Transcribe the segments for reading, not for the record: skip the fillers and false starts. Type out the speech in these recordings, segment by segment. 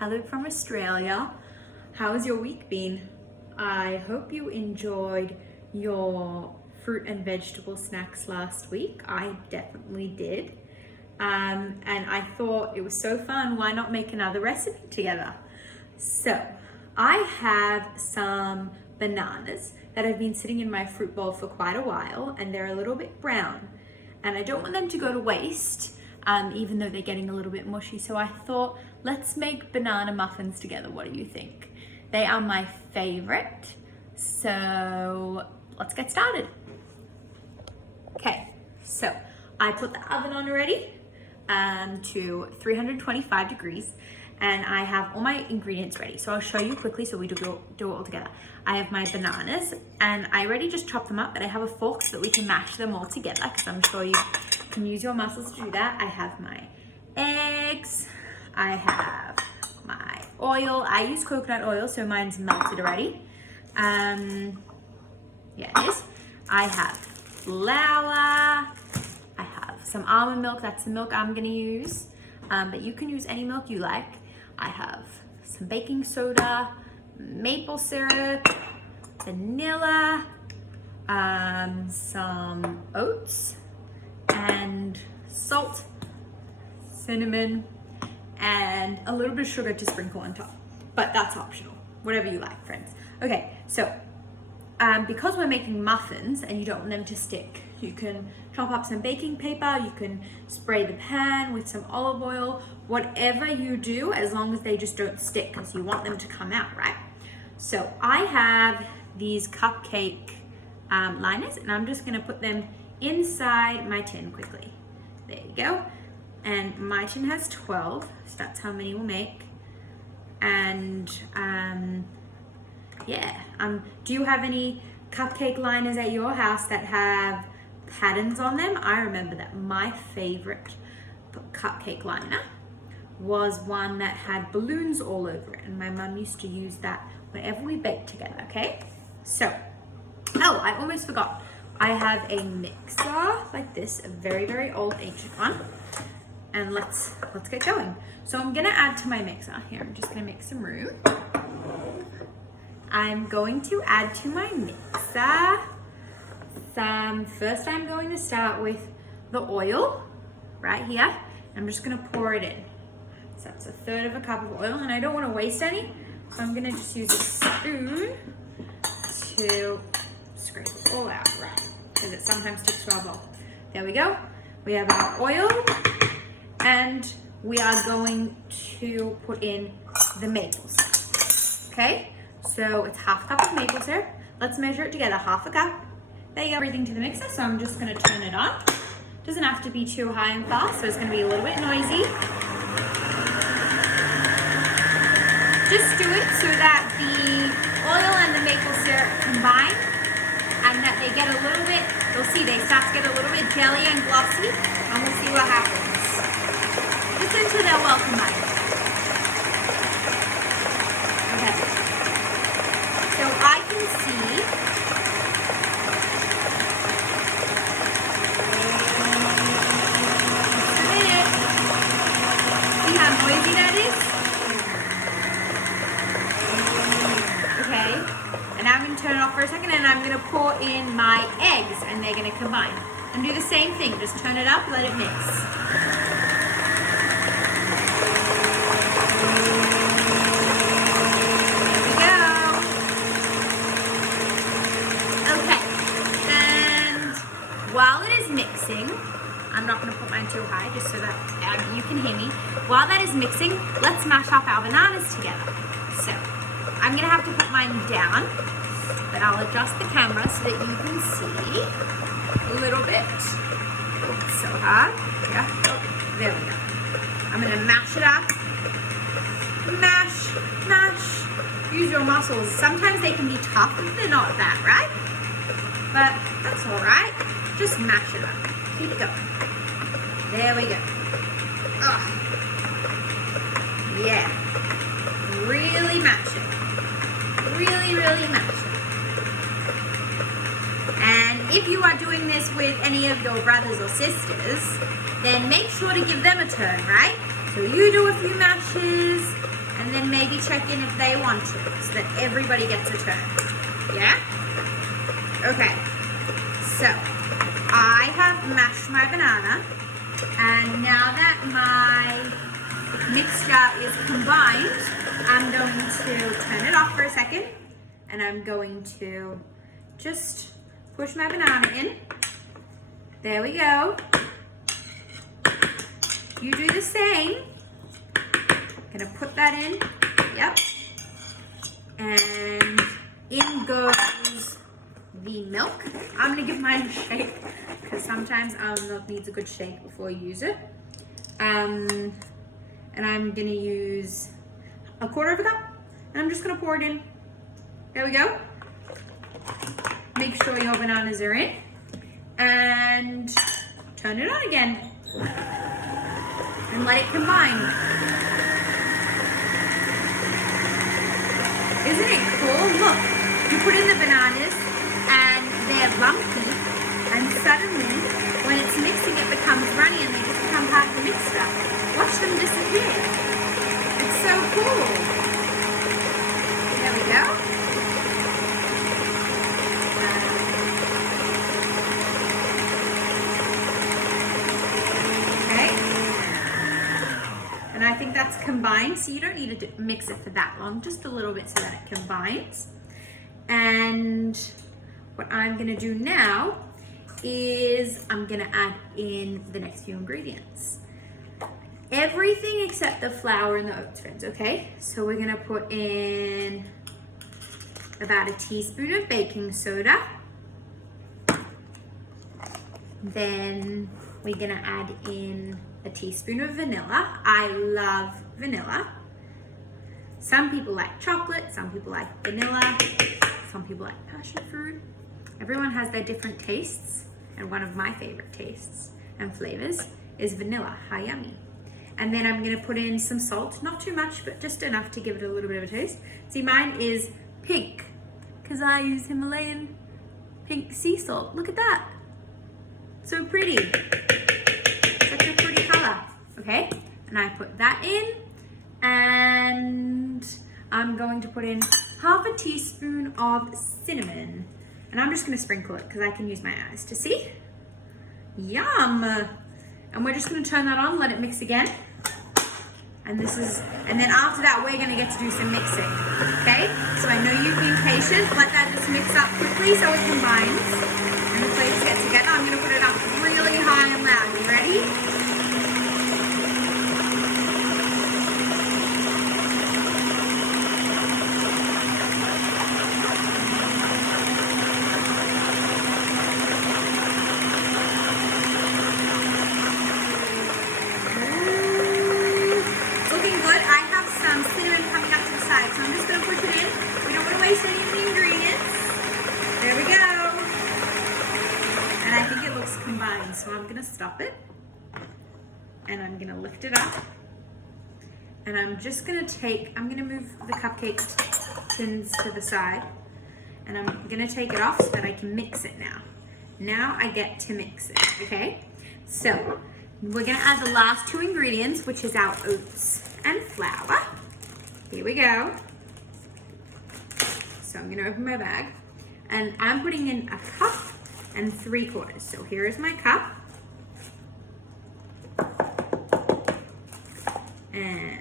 Hello from Australia. How's your week been? I hope you enjoyed your fruit and vegetable snacks last week. I definitely did. And I thought it was so fun, why not make another recipe together? So I have some bananas that have been sitting in my fruit bowl for quite a while, and they're a little bit brown. And I don't want them to go to waste, even though they're getting a little bit mushy. So I thought, let's make banana muffins together. What do you think? They are my favorite. So let's get started. Okay, so I put the oven on already to 325 degrees, and I have all my ingredients ready. So I'll show you quickly so we do it all together. I have my bananas, and I already just chopped them up, but I have a fork so that we can mash them all together, because I'm sure you can use your muscles to do that. I have my eggs, I have my oil. I use coconut oil, so mine's melted already. Yeah, it is. I have flour, I have some almond milk, that's the milk I'm gonna use, but you can use any milk you like. I have some baking soda, maple syrup, vanilla, some oats, and salt, cinnamon, and a little bit of sugar to sprinkle on top. But that's optional, whatever you like, friends. Okay, so because we're making muffins and you don't want them to stick, you can chop up some baking paper, you can spray the pan with some olive oil, whatever you do, as long as they just don't stick, because you want them to come out, right? So I have these cupcake liners, and I'm just gonna put them inside my tin quickly. There you go. And my tin has 12, so that's how many we'll make. And yeah, do you have any cupcake liners at your house that have patterns on them? I remember that my favorite cupcake liner was one that had balloons all over it, and my mum used to use that whenever we baked together. Okay, so I almost forgot, I have a mixer like this, a very old ancient one, and let's get going. So I'm gonna add to my mixer here. I'm just gonna make some room. I'm going to add to my mixer first I'm going to start with the oil right here. I'm just gonna pour it in. So that's 1/3 of a cup of oil, and I don't want to waste any, so I'm gonna just use a spoon to scrape it all out, right? Because it sometimes sticks to our bowl. There we go. We have our oil, and we are going to put in the maple syrup. Okay, so it's 1/2 cup of maple syrup. Let's measure it together, 1/2 cup. There you go, everything to the mixer, so I'm just gonna turn it on. Doesn't have to be too high and fast, so it's gonna be a little bit noisy. Just do it so that the oil and the maple syrup combine, and that they get a little bit, you'll see they start to get a little bit jelly and glossy, and we'll see what happens. Just until they're well combined. Okay. So I can see how noisy that is? Okay, and now I'm going to turn it off for a second, and I'm going to pour in my eggs, and they're going to combine. And do the same thing, just turn it up, let it mix. There we go. Okay, and while it is mixing, I'm not going to put mine too high, just so that you can hear me. While that is mixing, let's mash up our bananas together. So I'm going to have to put mine down, but I'll adjust the camera so that you can see a little bit. Oops, so hard. Yeah, oh, there we go. I'm going to mash it up. Mash, mash. Use your muscles. Sometimes they can be tough, but they're not that, right? But that's all right. Just mash it up. Keep it going. There we go. Oh. Yeah. Really mash it. Really mash it. And if you are doing this with any of your brothers or sisters, then make sure to give them a turn, right? So you do a few mashes, and maybe check in if they want to, so that everybody gets a turn. Yeah? Okay. So, I have mashed my banana, and now that my mixture is combined, I'm going to turn it off for a second, and I'm going to just push my banana in. There we go. You do the same. Gonna put that in. Yep. And in goes the milk. I'm gonna give mine a shake because sometimes almond milk needs a good shake before you use it. And I'm gonna use a quarter of a cup, and I'm just gonna pour it in. There we go. Make sure your bananas are in, and turn it on again, and let it combine. Isn't it cool? Look, you put in the bananas, and they're lumpy, and suddenly, when it's mixing, it becomes runny, and they just become part of the mixture. Watch them disappear. It's so cool. There we go. Okay. And I think that's combined, so you don't need to mix it for that long, just a little bit so that it combines. And what I'm gonna do now is I'm gonna add in the next few ingredients. Everything except the flour and the oats, friends, okay? So we're gonna put in about a teaspoon of baking soda. Then we're gonna add in a teaspoon of vanilla. I love vanilla. Some people like chocolate, some people like vanilla, some people like passion fruit. Everyone has their different tastes, and one of my favorite tastes and flavors is vanilla. How yummy. And then I'm gonna put in some salt, not too much, but just enough to give it a little bit of a taste. See, mine is pink, because I use Himalayan pink sea salt. Look at that. So pretty. Such a pretty color. Okay, and I put that in, and I'm going to put in half a teaspoon of cinnamon. And I'm just gonna sprinkle it because I can use my eyes to see. Yum! And we're just gonna turn that on, let it mix again. And then after that, we're gonna get to do some mixing, okay? So I know you've been patient. Let that just mix up quickly so it combines and the flavors get together. I'm gonna put it up really high and loud. You ready? So I'm gonna stop it, and I'm gonna lift it up, and I'm gonna move the cupcake tins to the side, and I'm gonna take it off so that I can mix it now. Now I get to mix it, okay? So we're gonna add the last two ingredients, which is our oats and flour. Here we go. So I'm gonna open my bag, and I'm putting in a cup and 3/4. So here is my cup. And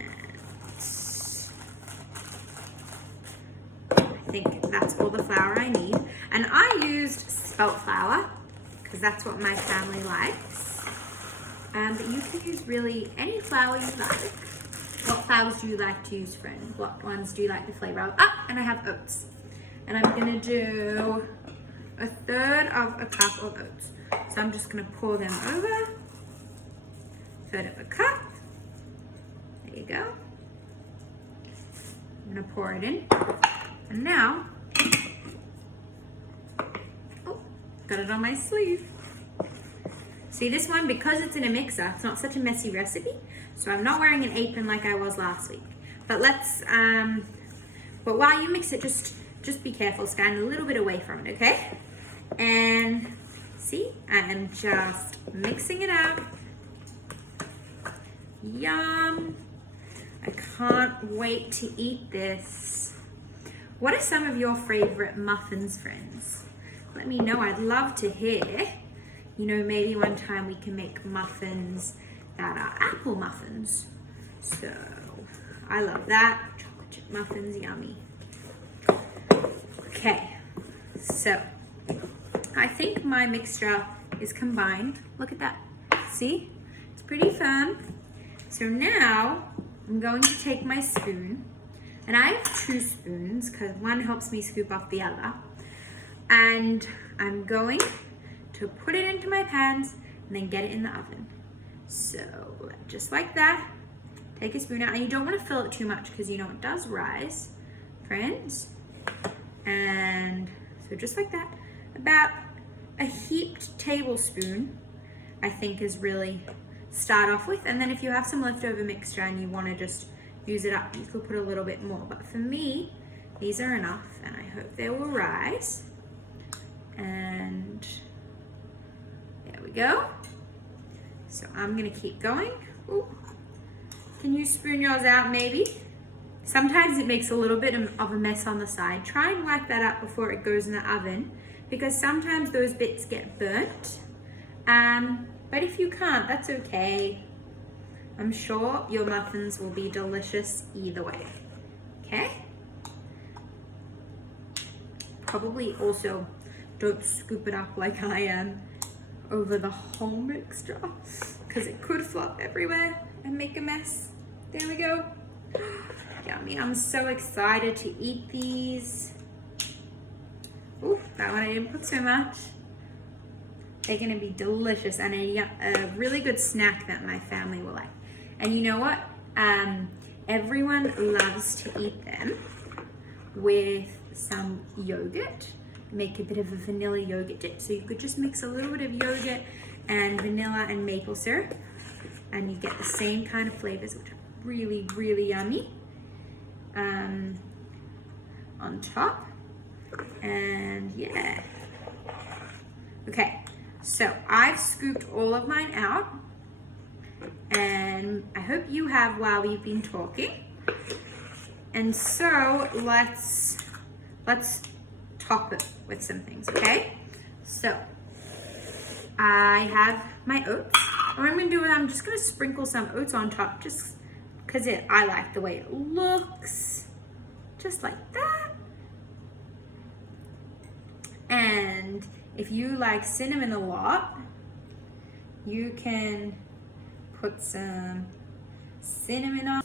I think that's all the flour I need. And I used spelt flour because that's what my family likes. But you can use really any flour you like. What flours do you like to use, friend? What ones do you like the flavor of? And I have oats. And I'm gonna do 1/3 of a cup of oats. So I'm just gonna pour them over. 1/3 of a cup. There you go. I'm gonna pour it in. And now, got it on my sleeve. See, this one, because it's in a mixer, it's not such a messy recipe. So I'm not wearing an apron like I was last week. But but while you mix it, just be careful, stand a little bit away from it, okay? And see, I am just mixing it up. Yum. I I can't wait to eat this. What are some of your favorite muffins, friends? Let me know, I'd love to hear. You know, maybe one time we can make muffins that are apple muffins. So, I love that. Chocolate chip muffins, yummy. Okay, so I think my mixture is combined. Look at that. See? It's pretty firm. So now I'm going to take my spoon, and I have 2 spoons because one helps me scoop off the other. And I'm going to put it into my pans and then get it in the oven. So just like that, take a spoon out, and you don't want to fill it too much because you know it does rise, friends. And so just like that, about a heaped tablespoon, I think is really start off with. And then if you have some leftover mixture and you want to just use it up, you could put a little bit more. But for me, these are enough, and I hope they will rise. And there we go. So I'm gonna keep going. Ooh. Can you spoon yours out maybe? Sometimes it makes a little bit of a mess on the side. Try and wipe that up before it goes in the oven, because sometimes those bits get burnt. But if you can't, that's okay. I'm sure your muffins will be delicious either way. Okay? Probably also don't scoop it up like I am over the whole mixture, because it could flop everywhere and make a mess. There we go. Yummy. I'm so excited to eat these. Ooh, that one I didn't put so much. They're gonna be delicious, and a really good snack that my family will like. And you know what? Everyone loves to eat them with some yogurt. Make a bit of a vanilla yogurt dip. So you could just mix a little bit of yogurt and vanilla and maple syrup, and you get the same kind of flavors, which are really, really yummy. On top. And yeah. Okay, so I've scooped all of mine out, and I hope you have while we've been talking. And so let's top it with some things, okay? So I have my oats. What I'm gonna do is I'm just gonna sprinkle some oats on top, just because I like the way it looks, just like that. And if you like cinnamon a lot, you can put some cinnamon on.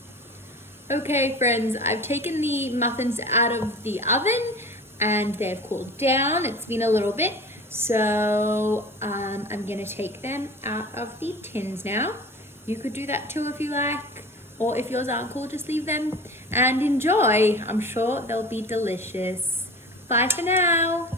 Okay friends, I've taken the muffins out of the oven and they've cooled down. It's been a little bit. So I'm gonna take them out of the tins now. You could do that too if you like, or if yours aren't cool, just leave them and enjoy. I'm sure they'll be delicious. Bye for now.